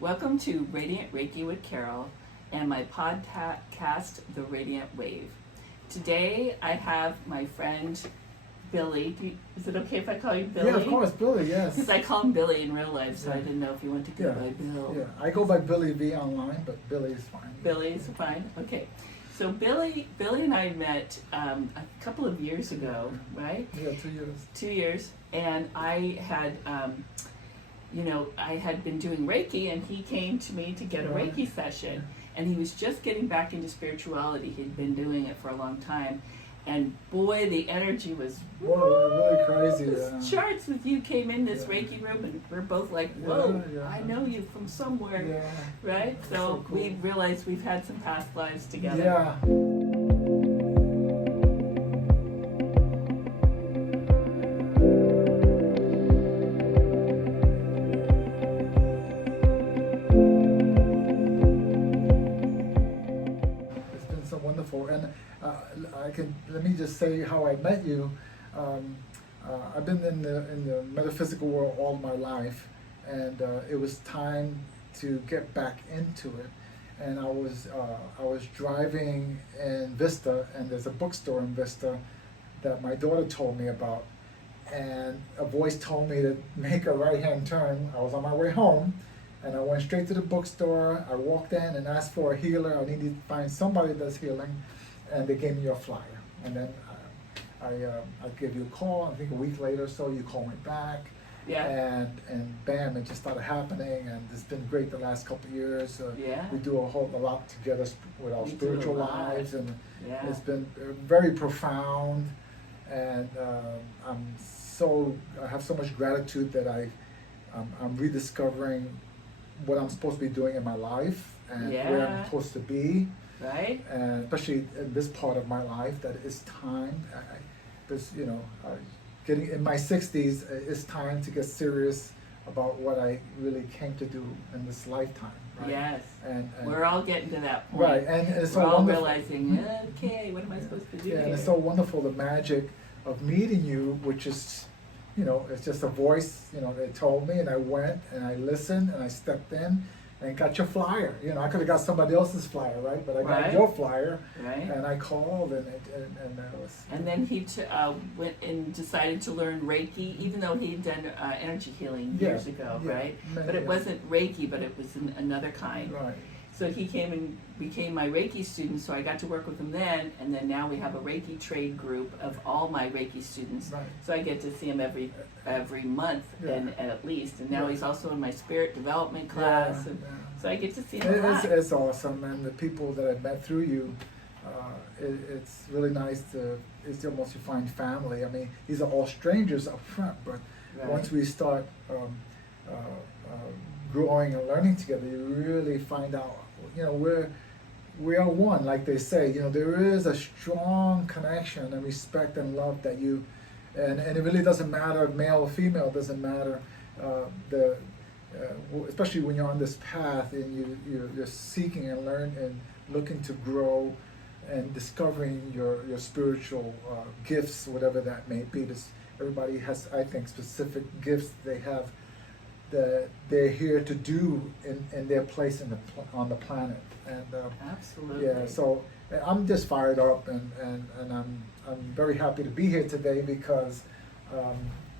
Welcome to Radiant Reiki with Carol and my podcast, The Radiant Wave. Today I have my friend Billy. Is it okay if I call you Billy? Yeah, of course, Billy, yes. Because I call him Billy in real life, so I didn't know if you want to go by Bill. Yeah, I go by Billy V online, but Billy is fine. Billy's fine? Okay. So Billy and I met a couple of years ago, right? Yeah, 2 years. 2 years. And I had... I had been doing Reiki, and he came to me to get a Reiki session, and he was just getting back into spirituality. He'd been doing it for a long time, and boy, the energy was really crazy. Charts with you came in this Reiki room, and we're both like, whoa, I know you from somewhere, right? So cool. We realized we've had some past lives together. Yeah. And let me just say how I met you. I've been in the metaphysical world all my life, and it was time to get back into it. And I was driving in Vista, and there's a bookstore in Vista that my daughter told me about, and a voice told me to make a right-hand turn. I was on my way home, and I went straight to the bookstore. I walked in and asked for a healer. I needed to find somebody that's healing. And they gave me your flyer, and then I gave you a call. I think a week later or so, you called me back, and bam, it just started happening, and it's been great the last couple of years. We do a lot together with our spiritual lives, and it's been very profound, and I have so much gratitude that I'm rediscovering what I'm supposed to be doing in my life and where I'm supposed to be. Right. And especially in this part of my life, that it's time. Getting in my 60s, it's time to get serious about what I really came to do in this lifetime. Right? Yes. And we're all getting to that point. Right. And it's so we're all wonderful. realizing, okay, what am I supposed to do? Yeah, and it's so wonderful, the magic of meeting you, which is, it's just a voice. They told me, and I went and I listened and I stepped in. And got your flyer. I could have got somebody else's flyer, right? But I got your flyer, and I called, and that was. And then he went and decided to learn Reiki, even though he'd done energy healing years ago, right? But it wasn't Reiki, but it was another kind. Right. So he came and became my Reiki student, so I got to work with him then, and then now we have a Reiki trade group of all my Reiki students. Right. So I get to see him every month, and at least. And now he's also in my spirit development class, so I get to see him a lot. It's awesome, and the people that I've met through you, it's really nice it's almost you find family. I mean, these are all strangers up front, but once we start growing and learning together, you really find out, we are one, like they say. There is a strong connection and respect and love that and it really doesn't matter, male or female, it doesn't matter. Especially when you're on this path and you're seeking and learn and looking to grow and discovering your spiritual gifts, whatever that may be. Everybody has, I think, specific gifts they have that they're here to do in their place on the planet. And absolutely. Yeah, so I'm just fired up, and I'm very happy to be here today because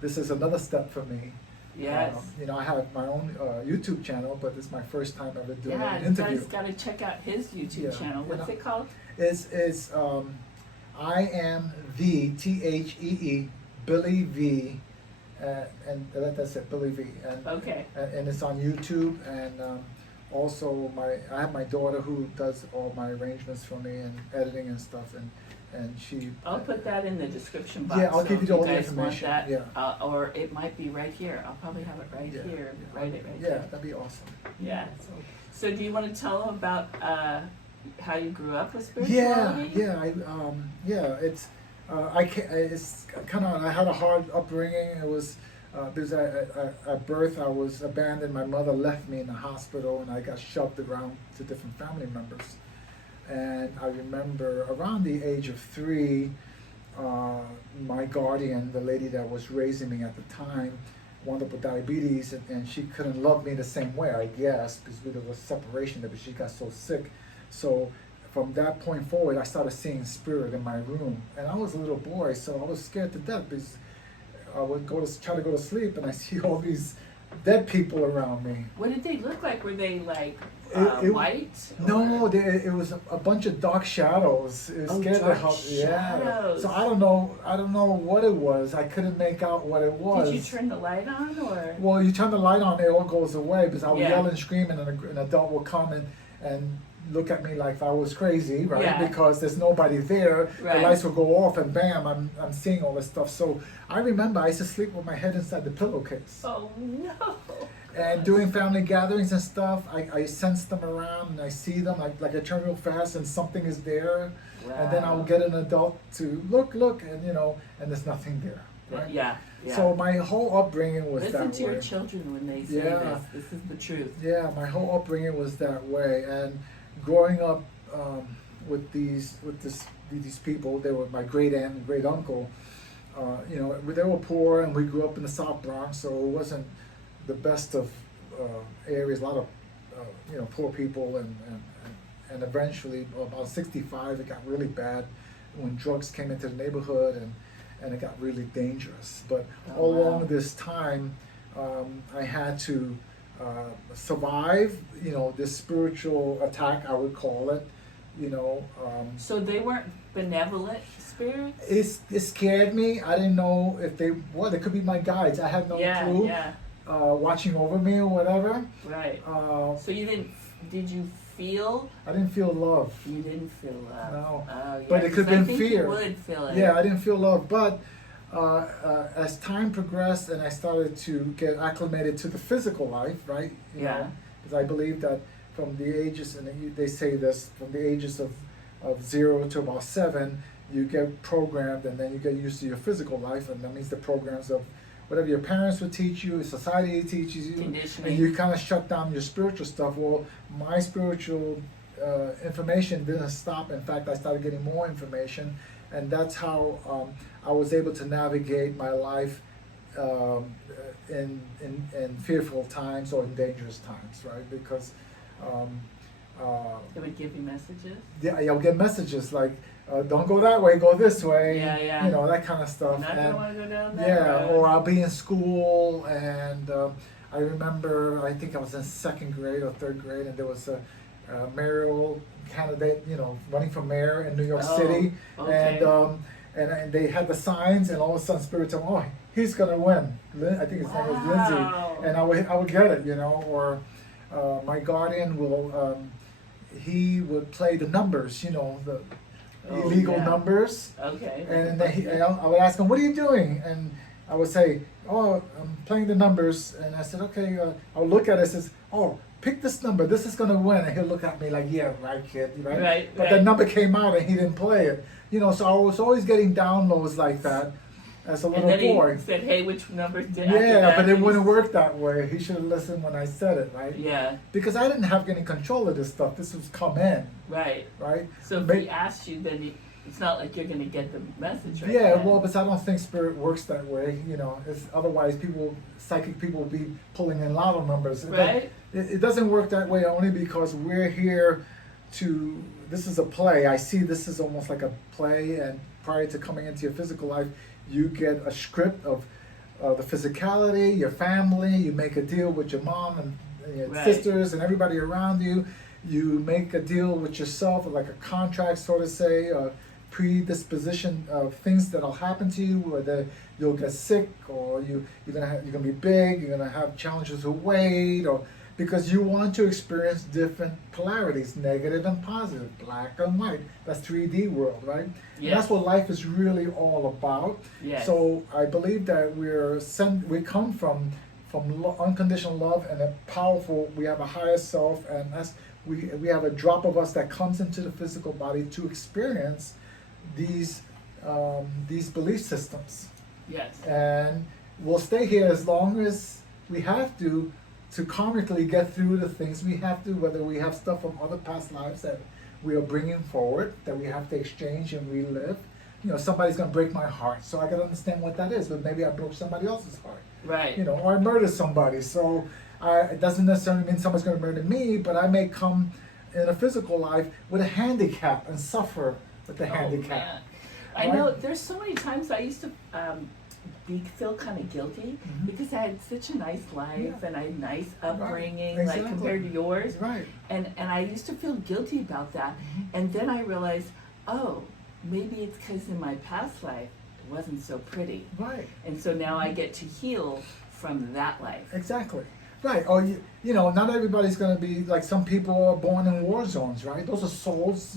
this is another step for me. Yes. I have my own YouTube channel, but this is my first time ever doing an interview. You guys got to check out his YouTube channel. What's it called? It's I am the THEE Billy V. And that's it, Billy V. And it's on YouTube, and also I have my daughter who does all my arrangements for me and editing and stuff, and she. I'll put that in the description box. Yeah, I'll give you all the information. Want that, yeah. Or it might be right here. I'll probably have it right here. Write it right here. Yeah, that'd be awesome. Yeah. So do you want to tell them about how you grew up with spirituality? It's kind of, I had a hard upbringing. It was because at birth I was abandoned. My mother left me in the hospital, and I got shoved around to different family members. And I remember around the age of 3, my guardian, the lady that was raising me at the time, wound up with diabetes, and she couldn't love me the same way, I guess, because there was separation there, but she got so sick. So from that point forward, I started seeing spirit in my room, and I was a little boy, so I was scared to death because I would try to go to sleep, and I see all these dead people around me. What did they look like? Were they like It- white? No, it was a bunch of dark shadows. It Oh, scared the dark hell. Yeah. shadows. So I don't know what it was. I couldn't make out what it was. Did you turn the light on, or? Well, you turn the light on, it all goes away because I would Yeah. yell and scream, and an adult would come and look at me like I was crazy, right? Yeah. Because there's nobody there. Right. The lights would go off, and bam, I'm seeing all this stuff. So I remember I used to sleep with my head inside the pillowcase. Oh no! And doing family gatherings and stuff, I sense them around and I see them. Like I turn real fast and something is there, and then I'll get an adult to look, and and there's nothing there, right? Yeah. Yeah. So my whole upbringing was Listen that to way. your children when they say Yeah. this. This is the truth. Yeah, my whole upbringing was that way, and growing up with these people, they were my great aunt and great uncle. They were poor, and we grew up in the South Bronx, so it wasn't the best of areas. A lot of poor people, and eventually about 65, it got really bad when drugs came into the neighborhood, and it got really dangerous. But all along this time, I had to survive, this spiritual attack, I would call it. So they weren't benevolent spirits? It scared me. I didn't know if they could be my guides. I had no clue. Yeah. Watching over me or whatever. Right. So did you feel? I didn't feel love. You didn't feel love. No. Oh, yeah, But it could 'cause have I been think fear. You would feel it. Yeah, I didn't feel love. But as time progressed and I started to get acclimated to the physical life, right? Because I believe that from the ages, and they say this, from the ages of 0 to about 7, you get programmed, and then you get used to your physical life, and that means the programs of whatever your parents would teach you, society teaches you, Conditioning. and you kind of shut down your spiritual stuff. Well, my spiritual information didn't stop. In fact, I started getting more information, and that's how I was able to navigate my life in fearful times or in dangerous times, right? Because They would give you messages? yeah, you'll get messages like, don't go that way, go this way. Yeah. That kind of stuff. Not gonna want to go down that Yeah, road. or I'll be in school, and I remember, I think I was in 2nd grade or 3rd grade, and there was a mayoral candidate, running for mayor in New York City, okay. and they had the signs, and all of a sudden Spirit told me, oh, he's gonna win. I think his name was Lindsay, Wow. and I would get it, or my guardian he would play the numbers, the illegal yeah. numbers. Okay. And then I would ask him, what are you doing? And I would say, oh, I'm playing the numbers. And I said, okay, I'll look at it and says, oh, pick this number. This is going to win. And he'll look at me like, yeah, right, kid. Right? Right, But right. the number came out and he didn't play it. So I was always getting downloads like that as a And little then boy. he said, hey, which number did Yeah, but it wouldn't work that way. He should have listened when I said it, right? Yeah, Because I didn't have any control of this stuff. This was come in, right. right? So if Ma- he asked you, then it's not like you're going to get the message right Yeah, then. well, but I don't think spirit works that way. Otherwise psychic people will be pulling in lotto numbers. Right. It doesn't work that way only because we're here this is a play. I see this is almost like a play, and prior to coming into your physical life, you get a script of the physicality, your family, you make a deal with your mom and your Right. sisters and everybody around you. You make a deal with yourself, like a contract, so to say, a predisposition of things that'll happen to you, whether you'll get sick, or you're gonna be big, you're gonna have challenges with weight, or because you want to experience different polarities, negative and positive, black and white. That's 3D world, right? And Yes. that's what life is really all about. Yes. So I believe that we come from unconditional love and we have a higher self, and we have a drop of us that comes into the physical body to experience these belief systems. Yes. And we'll stay here as long as we have to karmically get through the things we have to, whether we have stuff from other past lives that we are bringing forward, that we have to exchange and relive. Somebody's going to break my heart, so I got to understand what that is, but maybe I broke somebody else's heart. Right. Or I murdered somebody. So it doesn't necessarily mean somebody's going to murder me, but I may come in a physical life with a handicap and suffer with the handicap. Man. I know there's so many times I used to feel kind of guilty because I had such a nice life and a nice upbringing, Right. like Exactly. compared to yours. Right. And I used to feel guilty about that. And then I realized, oh, maybe it's because in my past life it wasn't so pretty. Right. And so now I get to heal from that life. Exactly. Right. Or not everybody's going to be like some people are born in war zones, right? Those are souls,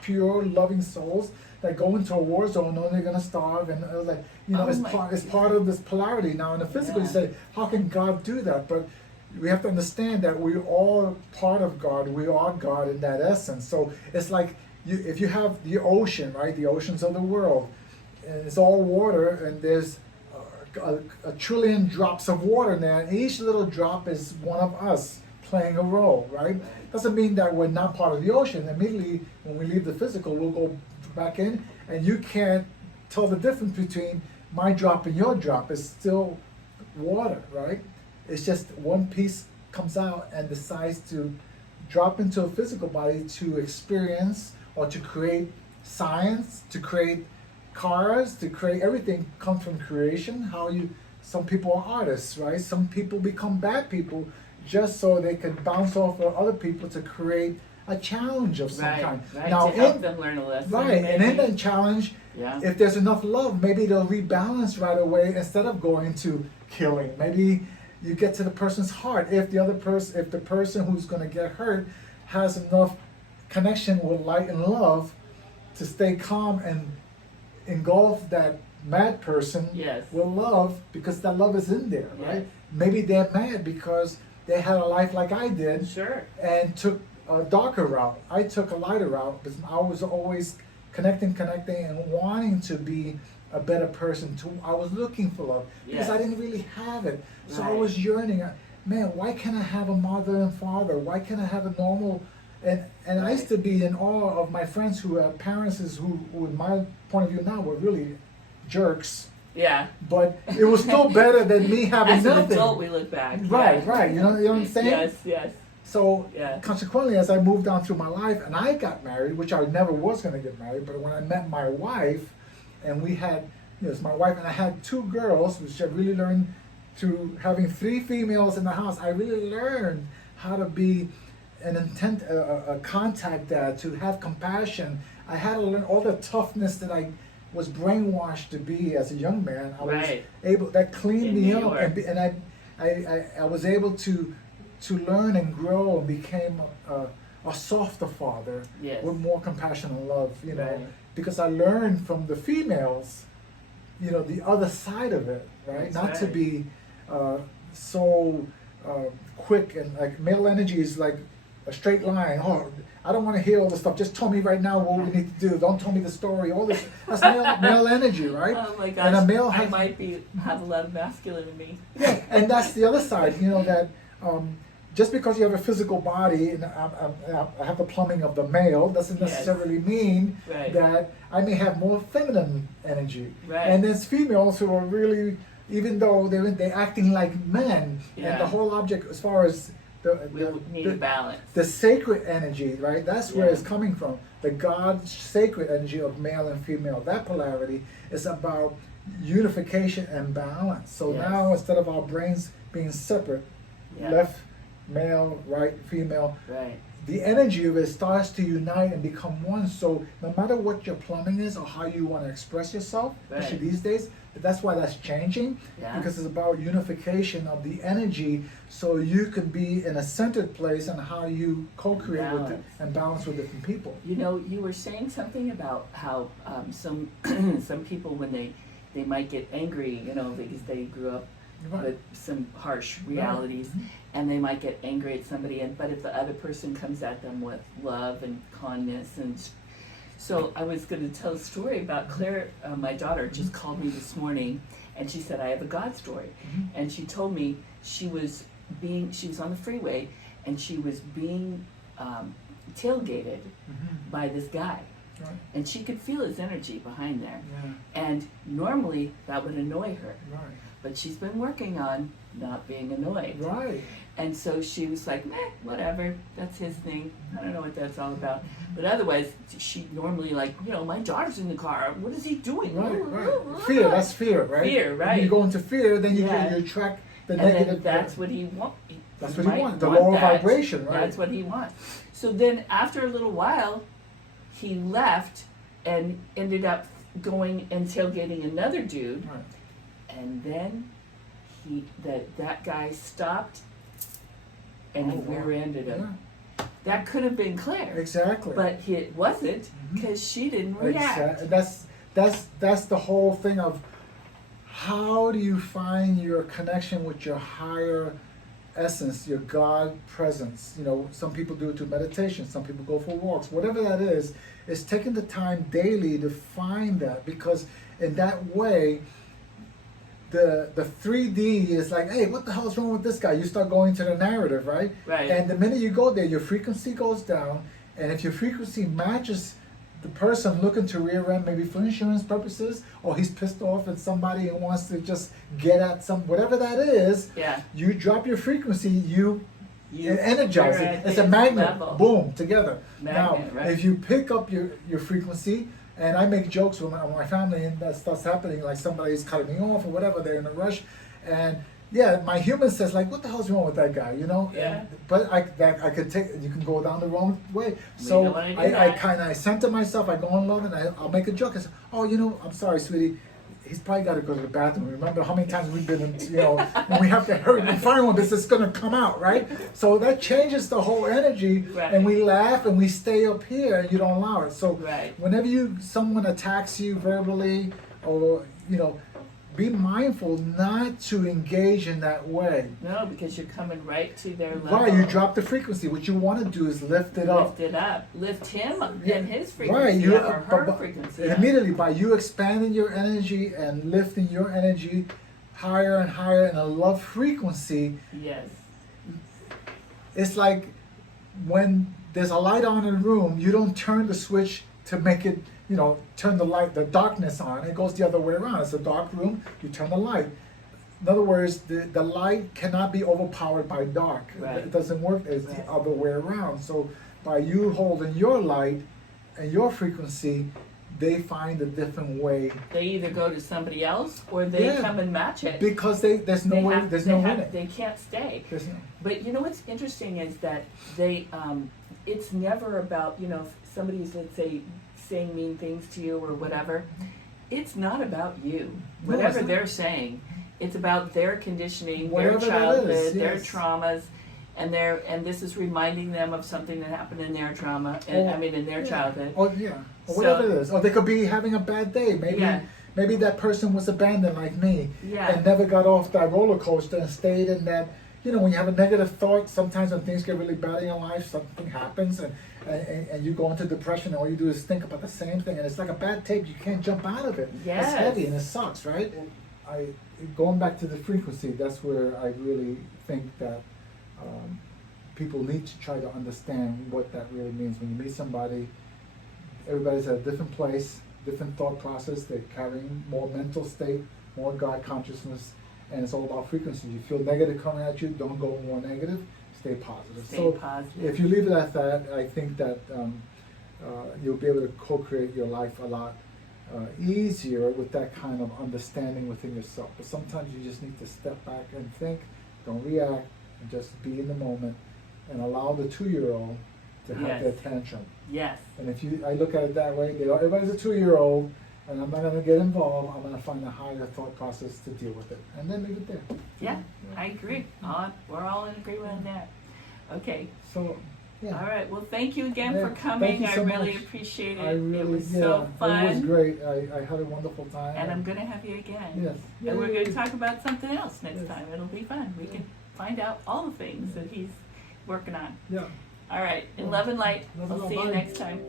pure, loving souls that go into a war zone knowing they're going to starve, and it's part of this polarity. Now, in the physical, you say, how can God do that? But we have to understand that we're all part of God. We are God in that essence. So it's like if you have the ocean, right? The oceans of the world, and it's all water, and there's a trillion drops of water in there, and each little drop is one of us playing a role, right? Doesn't mean that we're not part of the ocean. Immediately when we leave the physical, we'll go back in, and you can't tell the difference between my drop and your drop. It's still water, right? It's just one piece comes out and decides to drop into a physical body to experience or to create science, to create cars, to create everything comes from creation. Some people are artists, right? Some people become bad people just so they can bounce off of other people to create a challenge of some kind. Right, Now, to help them learn a lesson. Right, and in that challenge, if there's enough love, maybe they'll rebalance right away instead of going to killing. Maybe you get to the person's heart. If the person who's going to get hurt has enough connection with light and love to stay calm and engulf that mad person with love, because that love is in there, right? Maybe they're mad because they had a life like I did, and took a darker route. I took a lighter route because I was always connecting, and wanting to be a better person. I was looking for love because I didn't really have it. So I was yearning. Man, why can't I have a mother and father? Why can't I have a normal? And I used to be in awe of my friends who had parents who, in my point of view now, were really jerks. Yeah. But it was still better than me having As nothing. As an adult, we look back. Right. You know what I'm saying? Yes. So consequently, as I moved on through my life, and I got married, which I never was going to get married, but when I met my wife, and we had, it's my wife, and I had 2 girls, which I really learned through having 3 females in the house. I really learned how to be a contact dad, to have compassion. I had to learn all the toughness that I was brainwashed to be as a young man. I was able, that cleaned me up, and I was able to learn and grow, and became a softer father with more compassion and love, because I learned from the females, the other side of it, right? Not to be so quick, and like male energy is like a straight line. Oh, I don't want to hear all this stuff. Just tell me right now what we need to do. Don't tell me the story. All this, that's male energy, right? Oh my gosh, and a male I might have a lot of masculine in me. Yeah, and that's the other side, that just because you have a physical body, and I have the plumbing of the male, doesn't necessarily mean that I may have more feminine energy. Right. And there's females who are really, even though they're acting like men, and the whole object, as far as we need a balance. The sacred energy, right? That's where it's coming from. The God sacred energy of male and female. That polarity is about unification and balance. So now, instead of our brains being separate, left, male, right, female, the energy of it starts to unite and become one. So no matter what your plumbing is or how you want to express yourself, especially these days, that's why that's changing, because it's about unification of the energy, so you can be in a centered place and how you co-create with it and balance with different people. You were saying something about how some people, when they might get angry, because they grew up with some harsh realities, and they might get angry at somebody, but if the other person comes at them with love and kindness, and so I was going to tell a story about Claire, my daughter, just called me this morning, and she said, I have a God story. And she told me she was on the freeway, and she was being tailgated by this guy. Right. And she could feel his energy behind there. Yeah. And normally that would annoy her. Right. But she's been working on not being annoyed. Right. And so she was like, meh, whatever, that's his thing. I don't know what that's all about. But otherwise, she normally like, you know, my daughter's in the car. What is he doing? Right. Fear, that's fear, right? Fear, right. When you go into fear, then you Yeah. attract the And negative. then that's what he wants. That's what he wants, the lower vibration, right? That's what he wants. So then after a little while, he left and ended up going and tailgating another dude. Right. And then that guy stopped and he rear-ended him. Yeah. That could have been Claire. Exactly. But it wasn't because she didn't react. That's the whole thing of how do you find your connection with your higher essence, your God presence. You know, some people do it through meditation, some people go for walks. Whatever that is taking the time daily to find that, because in that way the 3D is like, hey, what the hell is wrong with this guy? You start going to the narrative, right? Right. And the minute you go there, your frequency goes down, and if your frequency matches the person looking to rear end, maybe for insurance purposes, or he's pissed off at somebody and wants to just get at whatever that is, Yeah. you drop your frequency, you energize rear it. end It's a his magnet, level. boom, together. Magnet, now, right. if you pick up your frequency, and I make jokes with my family, and that starts happening, like somebody's cutting me off or whatever, they're in a rush, and yeah, my human says like, what the hell's wrong with that guy, you know? Yeah. But I could you can go down the wrong way. We So don't wanna do I that. kind of center myself. I go in love, and I'll make a joke. I say, oh, you know, I'm sorry, sweetie. He's probably got to go to the bathroom. Remember how many times we've been in, you know, when we have to hurry and find one, this is going to come out, right? So that changes the whole energy, Right. and we laugh and we stay up here, and you don't allow it. So Right. whenever someone attacks you verbally, or you know, be mindful not to engage in that way. No, because you're coming right to their level. Right, you drop the frequency. What you want to do is lift it up. Lift it up. Lift him up Yeah. and his frequency Right, you up, or her but frequency and up. immediately by you expanding your energy and lifting your energy higher and higher in a love frequency, Yes. it's like when there's a light on in a room, you don't turn the switch to make it, you know, turn the darkness on. It goes the other way around. It's a dark room, you turn the light. In other words, the light cannot be overpowered by dark. Right. It doesn't work. It's Right. the other way around. So by you holding your light and your frequency, they find a different way, They either go to somebody else or they Yeah. come and match it. because there's no way, there's no winning. They can't stay. There's no, But you know what's interesting is that it's never about, you know, if somebody's, let's say, saying mean things to you or whatever. It's not about you. No, Whatever it's not. they're saying, it's about their conditioning, Whatever their that childhood, is, their yes. traumas, and this is reminding them of something that happened in their trauma, Or- in their yeah. childhood. Or yeah, or whatever So- it is. Or they could be having a bad day. Maybe Yeah. maybe that person was abandoned like me, Yeah. and never got off that roller coaster and stayed in that. You know, when you have a negative thought, sometimes when things get really bad in your life, something happens, and you go into depression, and all you do is think about the same thing, and it's like a bad tape. You can't jump out of it. Yes. It's heavy and it sucks, right? Going back to the frequency, that's where I really think that people need to try to understand what that really means. When you meet somebody, everybody's at a different place, different thought process. They're carrying more mental state, more God consciousness, and it's all about frequency. You feel negative coming at you, don't go more negative, stay positive. Stay positive. If you leave it at that, I think that you'll be able to co-create your life a lot easier with that kind of understanding within yourself. But sometimes you just need to step back and think, don't react, and just be in the moment, and allow the 2-year-old to have Yes. their tantrum. Yes. And if I look at it that way, everybody's a 2-year-old, and I'm not going to get involved. I'm going to find a higher thought process to deal with it, and then leave it there. Yeah, I agree. We're all in agreement on that. Okay. So, yeah. All right. Well, thank you again Yeah, for coming. thank you so I really much. appreciate it. I really, it was yeah, so fun. it was great. I had a wonderful time. And I'm going to have you again. Yes. And we're Yay. going to talk about something else next Yes. time. It'll be fun. We can find out all the things that he's working on. Yeah. All right. In love and light. Love and I'll see light. you next time.